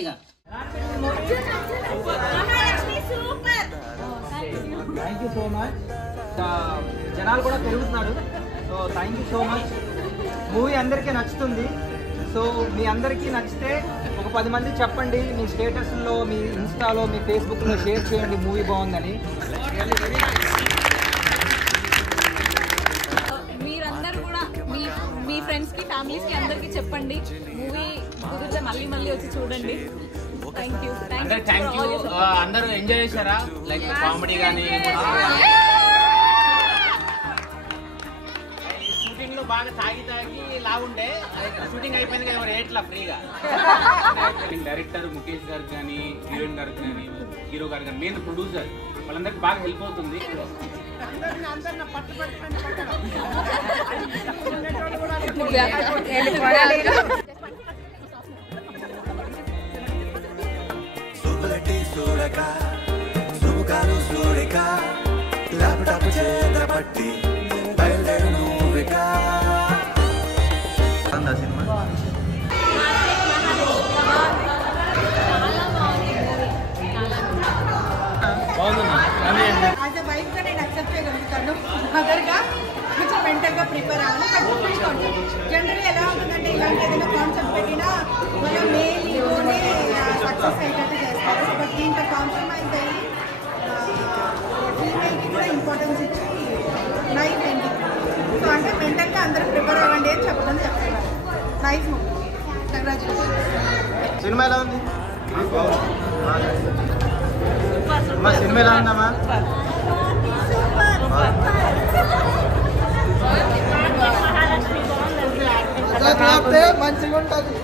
ఇక thank you so much. జనాలు కూడా పెరుగుతున్నారు. So thank you so much. Movie అందరికీ నచ్చుతుంది. సో మీ అందరికీ నచ్చితే ఒక 10 మంది చెప్పండి. మీ స్టేటస్లో, మీ ఇన్స్టాలో, మీ ఫేస్బుక్లో షేర్ చేయండి మూవీ బాగుందని. మీరందరూ కూడా మీ ఫ్రెండ్స్కి, ఫ్యామిలీస్కి అందరికీ చెప్పండి. మూవీ కుదిరితే మళ్ళీ వచ్చి చూడండి. Thank you. అందరూ ఎంజాయ్ చేశారా? లైక్ కామెడీ కానీ షూటింగ్ లో బాగా తాగి లాగుండే షూటింగ్ అయిపోయింది ఎవరు ఏట్లా ఫ్రీగా. డైరెక్టర్ ముఖేష్ గారికి కానీ, హీరోయిన్ గారికి కానీ, హీరో గారికి కానీ, మెయిన్ ప్రొడ్యూసర్ వాళ్ళందరికి బాగా హెల్ప్ అవుతుంది. యాజ్ అ వైఫ్గా నేను అక్సెప్ట్ చేయగలుగుతాను. మదర్గా కొంచెం మెంటల్గా ప్రిపేర్ అవ్వాలి. బట్ కాన్సెప్ట్ జనరల్గా ఎలా ఉంటుందంటే ఇలాంటి ఏదైనా కాన్సెప్ట్ పెట్టినా మన మెయిన్ హీరోనే సక్సెస్ అయ్యేటట్టు చేస్తారు. బట్ దీంట్లో కాంప్రమైజ్ అయ్యి ఫీమేల్కి కూడా ఇంపార్టెన్స్ ఇచ్చి నైస్ ఎండింగ్. సో అంటే మెంటల్గా అందరూ ప్రిపేర్ అవ్వండి అని చెప్తాను. Nice movie. కంగ్రాచులేషన్. సినిమా ఎలా ఉంది? సినిమా ఎలా ఉందమ్మా? మంచిగా ఉంటుంది.